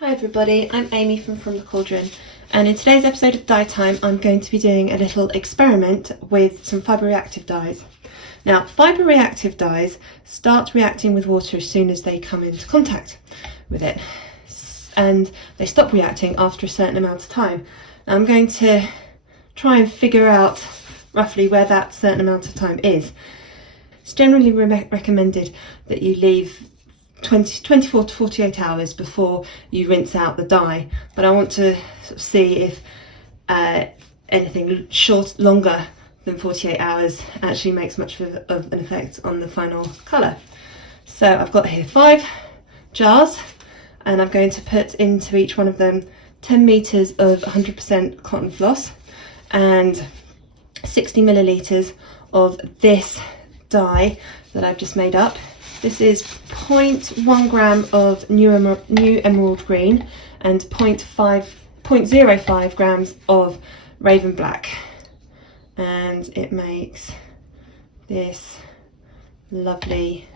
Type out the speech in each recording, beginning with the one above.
Hi everybody, I'm Amy from the Cauldron, and in today's episode of Dye Time I'm going to be doing a little experiment with some fibre reactive dyes. Now, fibre reactive dyes start reacting with water as soon as they come into contact with it, and they stop reacting after a certain amount of time. Now, I'm going to try and figure out roughly where that certain amount of time is. It's generally recommended that you leave 24 to 48 hours before you rinse out the dye, but I want to sort of see if anything longer than 48 hours actually makes much of an effect on the final colour. So I've got here 5 jars, and I'm going to put into each one of them 10 metres of 100% cotton floss and 60 millilitres of this dye that I've just made up. This is 0.1 gram of new emerald green and 0.05 grams of raven black, and it makes this lovely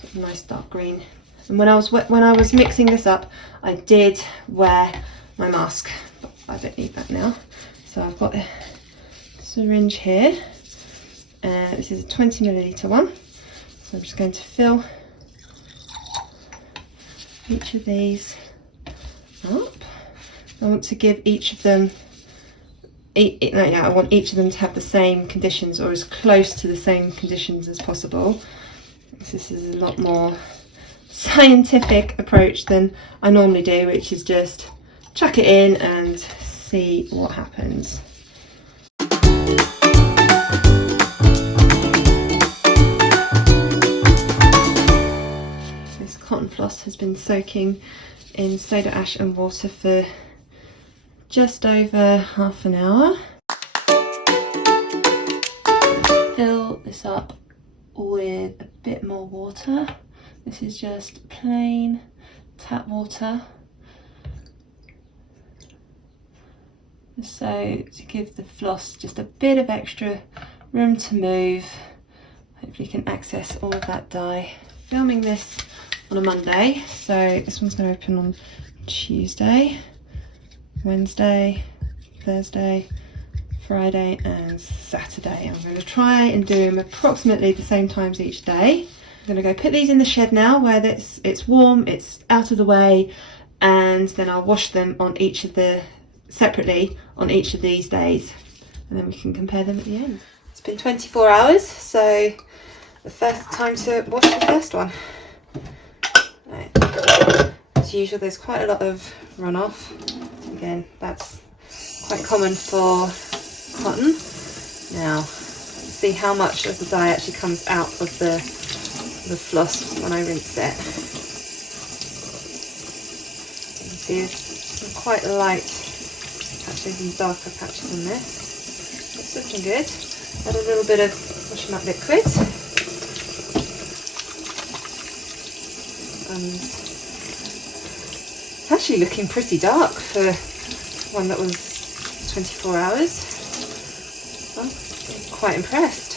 sort of nice dark green. And when I was mixing this up, I did wear my mask, but I don't need that now. So I've got a syringe here, and this is a 20 milliliter one. So I'm just going to fill each of these up. I want to give each of them, I want each of them to have the same conditions, or as close to the same conditions as possible. This is a lot more scientific approach than I normally do, which is just chuck it in and see what happens. Cotton floss has been soaking in soda ash and water for just over half an hour. Fill this up with a bit more water. This is just plain tap water, so to give the floss just a bit of extra room to move. Hopefully you can access all of that dye. Filming this on a Monday, so this one's going to open on Tuesday, Wednesday, Thursday, Friday and Saturday. I'm going to try and do them approximately the same times each day. I'm going to go put these in the shed now where it's warm, it's out of the way, and then I'll wash them separately on each of these days, and then we can compare them at the end. It's been 24 hours, so the first time to wash the first one. Right. As usual, there's quite a lot of runoff. Again, that's quite common for cotton. Now, let's see how much of the dye actually comes out of the floss when I rinse it. You can see there's some quite light patches and darker patches on this. It's looking good. Add a little bit of wash and mat liquid. It's actually looking pretty dark for one that was 24 hours. Well, I'm quite impressed.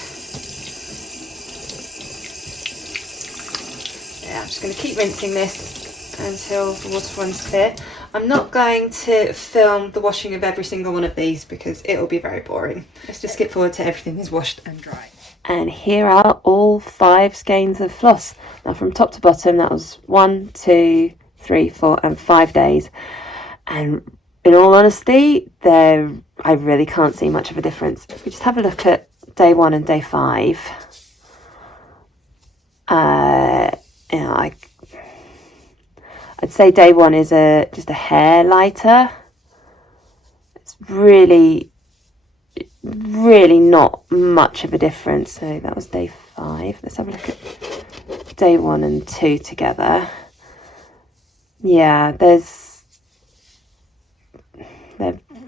Yeah, I'm just going to keep rinsing this until the water runs clear. I'm not going to film the washing of every single one of these because it will be very boring. Let's just skip forward to everything is washed and dry. And here are all 5 skeins of floss. Now from top to bottom, that was 1, 2, 3, 4 and 5 days. And in all honesty, I really can't see much of a difference. If we just have a look at day 1 and day 5. I'd say day 1 is just a hair lighter. It's really not much of a difference. So that was day 5. Let's have a look at day 1 and 2 together. Yeah, they're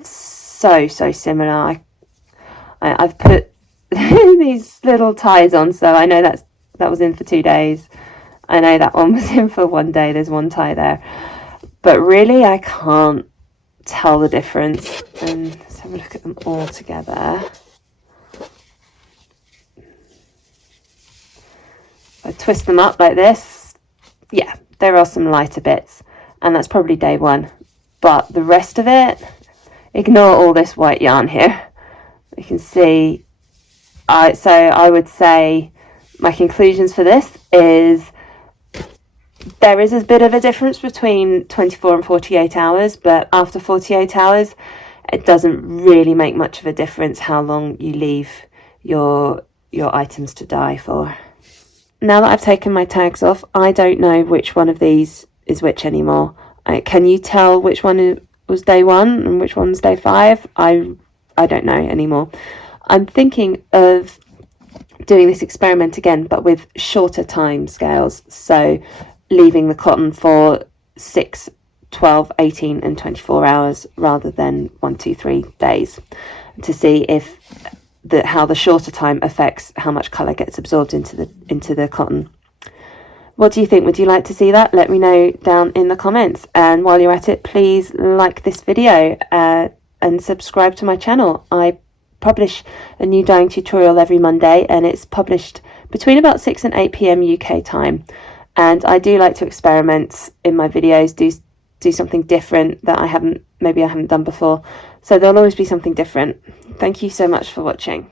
so similar. I've put these little ties on, so I know that was in for 2 days. I know that one was in for 1 day. There's one tie there, but really I can't tell the difference. And let's have a look at them all together. I twist them up like this. Yeah, there are some lighter bits, and that's probably day 1. But the rest of it, ignore all this white yarn here. You can see, so I would say my conclusions for this is there is a bit of a difference between 24 and 48 hours, but after 48 hours, it doesn't really make much of a difference how long you leave your items to dye for. Now that I've taken my tags off, I don't know which one of these is which anymore. Can you tell which one was day 1 and which one's day 5? I don't know anymore. I'm thinking of doing this experiment again, but with shorter time scales. So leaving the cotton for 6, 12, 18 and 24 hours rather than 1, 2, 3 days, to see if how the shorter time affects how much colour gets absorbed into the cotton. What do you think? Would you like to see that? Let me know down in the comments. And while you're at it, please like this video and subscribe to my channel. I publish a new dyeing tutorial every Monday, and it's published between about 6 and 8 p.m. UK time. And I do like to experiment in my videos, do something different that I haven't done before. So there'll always be something different. Thank you so much for watching.